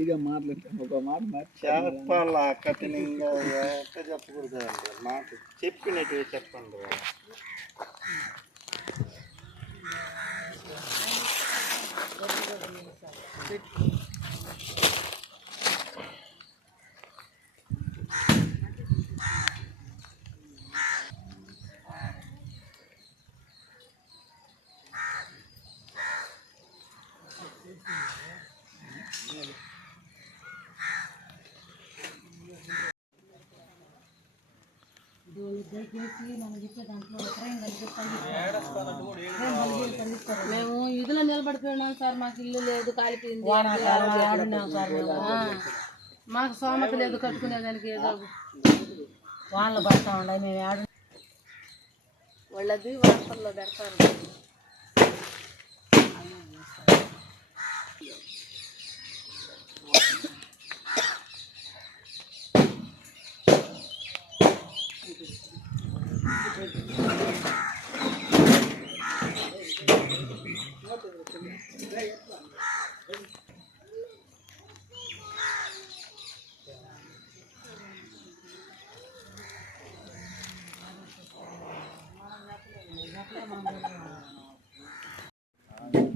ఇదిగా మాట్లాడతాను. ఒక మాట చెప్పాలా? కఠినంగా ఎక్క చెప్పకూడదు అండి. మాట చెప్పినట్టు చెప్పండి. మేము ఇదిలో నిలబడిపోయినాం సార్ మాకు ఇల్లు లేదు కాలిపోయింది. మాకు సోమత లేదు కట్టుకునేదానికి ఏదో వాళ్ళ పడతా ఉండే మేము ఆడు వాళ్ళది వార్తల్లో పెడతారు.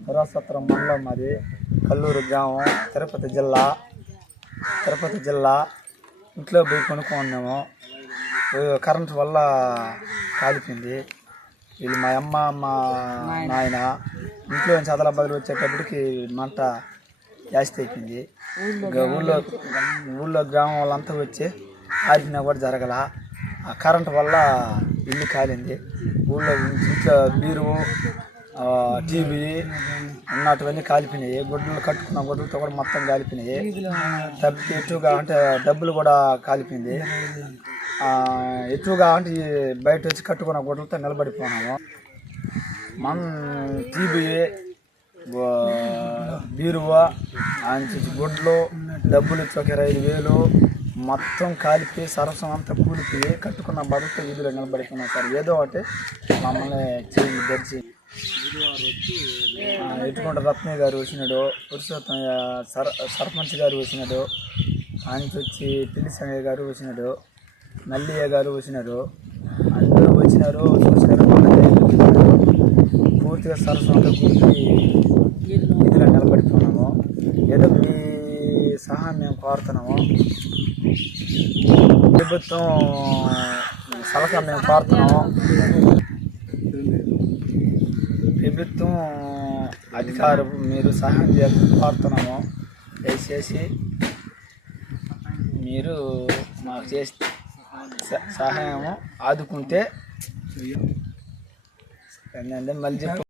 పురాసత్రం మండలం మరి కల్లూరు గ్రామం తిరుపతి జిల్లా. తిరుపతి జిల్లా. ఇంట్లో పోయి కొనుక్కున్నాము. కరెంట్ వల్ల కాలిపోయింది. వీళ్ళు మా అమ్మ మా నాయన ఇంట్లో నుంచి బదులు వచ్చేటప్పటికి మంట జాస్తి అయిపోయింది. ఊళ్ళో ఊళ్ళో గ్రామం వాళ్ళంతా వచ్చి ఆడినా కూడా జరగల. ఆ కరెంట్ వల్ల ఇల్లు కాలింది. ఊళ్ళో ఇంట్లో బీరు టీవీ ఉన్నటువన్నీ కాలిపోయినాయి. గుడ్డలు కట్టుకున్న గుడ్డలతో కూడా మొత్తం కాలిపోయినాయి. తప్పితే ఎక్కువగా అంటే డబ్బులు కూడా కాలిపోయింది. ఎక్కువగా అంటే బయట వచ్చి కట్టుకున్న గుడ్డలతో నిలబడిపోయినాము. మన జీబీఏ బీరువా ఆయన గుడ్లు డబ్బులు ఇచ్చి ఒక ఇరవై ఐదు వేలు మొత్తం కాలిపోయి సరసం అంతా కూలిపోయి కట్టుకున్న బతుకు వీధిలో నిలబడుతున్నాం సార్. ఏదో ఒకటి మమ్మల్ని చేయి తెరిచి ఎటువంటి రత్నయ్య గారు వచ్చినాడు పురుషోత్తం సర్ సర్పంచ్ గారు వచ్చినాడు ఆయన వచ్చి పిల్లి సంగయ్య గారు వచ్చినాడు నల్లియ్య గారు వచ్చినారు. అందరూ వచ్చినారు చూసినారు పూర్తిగా సరస్వత గురించి ఇదిలో నిలబడుతున్నాము ఏదో మీ సహాయం మేము కోరుతున్నాము. ప్రభుత్వం సలహా మేము కోరుతున్నాము. ప్రభుత్వం అధికారు మీరు సహాయం చేయాలని కోరుతున్నాము. దయచేసి మీరు మాకు చేసి సహాయము ఆదుకుంటే നല്ല മത്സ്യം